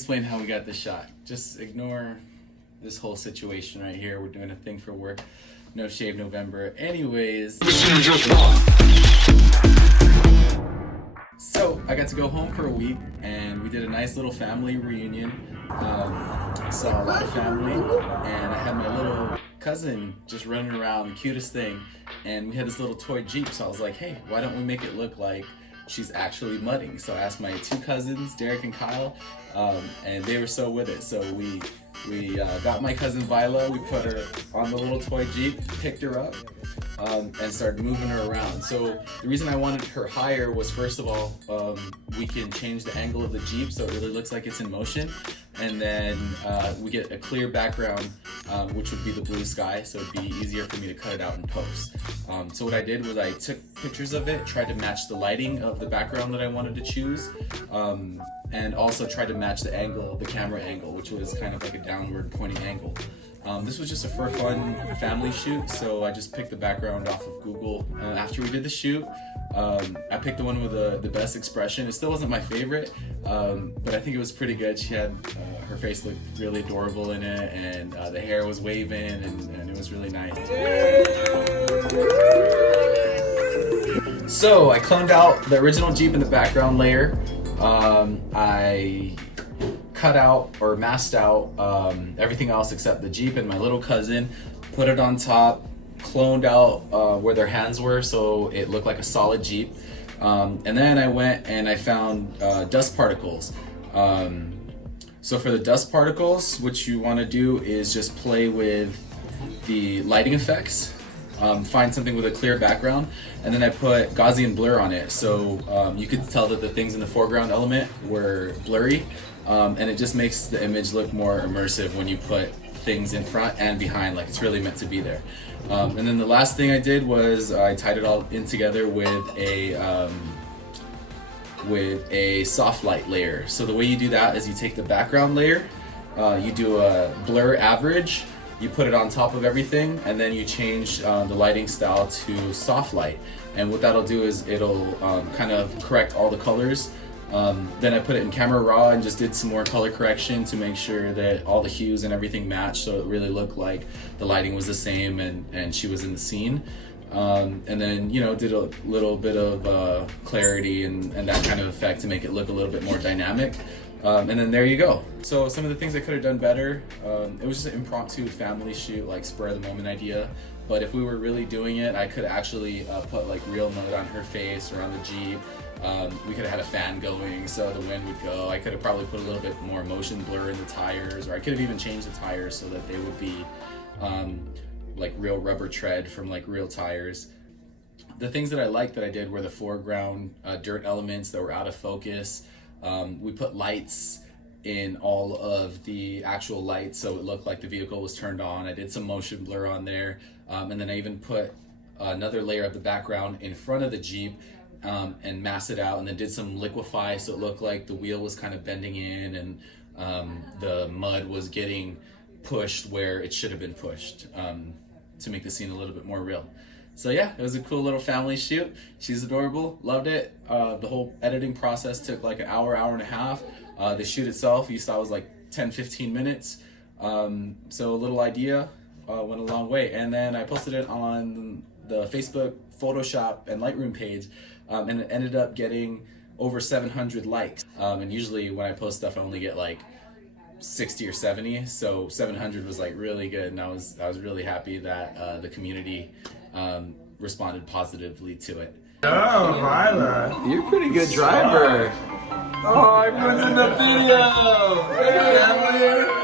explain how we got this shot. Just ignore this whole situation right here. We're doing a thing for work. No Shave November. Anyways. So I got to go home for a week and we did a nice little family reunion. Saw a lot of family and I had my little cousin just running around, the cutest thing. And we had this little toy Jeep, so I was like, hey, why don't we make it look like she's actually mudding? So I asked my two cousins, Derek and Kyle, and they were so with it. So we got my cousin Vila, we put her on the little toy Jeep, picked her up, and started moving her around. So the reason I wanted her higher was, first of all, we can change the angle of the Jeep so it really looks like it's in motion. And then we get a clear background, which would be the blue sky, so it'd be easier for me to cut it out in post. So what I did was I took pictures of it, tried to match the lighting of the background that I wanted to choose, and also tried to match the angle, the camera angle, which was kind of like a downward pointing angle. This was just a for fun family shoot, so I just picked the background off of Google. After we did the shoot, I picked the one with the best expression. It still wasn't my favorite, but I think it was pretty good. She had, her face looked really adorable in it, and the hair was waving, and it was really nice. So I cloned out the original Jeep in the background layer. I cut out or masked out everything else except the Jeep and my little cousin, put it on top, cloned out where their hands were so it looked like a solid Jeep. And then I went and I found dust particles. So for the dust particles, what you want to do is just play with the lighting effects, find something with a clear background, and then I put Gaussian blur on it, so you could tell that the things in the foreground element were blurry, and it just makes the image look more immersive when you put things in front and behind, like it's really meant to be there. And then the last thing I did was I tied it all in together with a soft light layer. So the way you do that is you take the background layer, you do a blur average, you put it on top of everything, and then you change the lighting style to soft light. And what that'll do is it'll kind of correct all the colors. Then I put it in camera raw and just did some more color correction to make sure that all the hues and everything matched, so it really looked like the lighting was the same and she was in the scene. And then, you know, did a little bit of clarity and that kind of effect to make it look a little bit more dynamic. And then there you go. So some of the things I could have done better, it was just an impromptu family shoot, like spur of the moment idea. But if we were really doing it, I could actually put like real mud on her face or on the Jeep. We could have had a fan going so the wind would go. I could have probably put a little bit more motion blur in the tires, or I could have even changed the tires so that they would be like real rubber tread from like real tires. The things that I liked that I did were the foreground dirt elements that were out of focus. We put lights in all of the actual lights so it looked like the vehicle was turned on. I did some motion blur on there, and then I even put another layer of the background in front of the Jeep and masked it out, and then did some liquefy so it looked like the wheel was kind of bending in and the mud was getting pushed where it should have been pushed, to make the scene a little bit more real. So yeah, it was a cool little family shoot. She's adorable, loved it. The whole editing process took like an hour and a half. The shoot itself, you saw, was like 10-15 minutes. So a little idea went a long way. And then I posted it on the Facebook Photoshop and Lightroom page, and it ended up getting over 700 likes. And usually when I post stuff, I only get like 60 or 70, so 700 was like really good, and I was really happy that the community responded positively to it. Oh, Vila, you're a pretty good driver. Oh, everyone's in the video. Hey,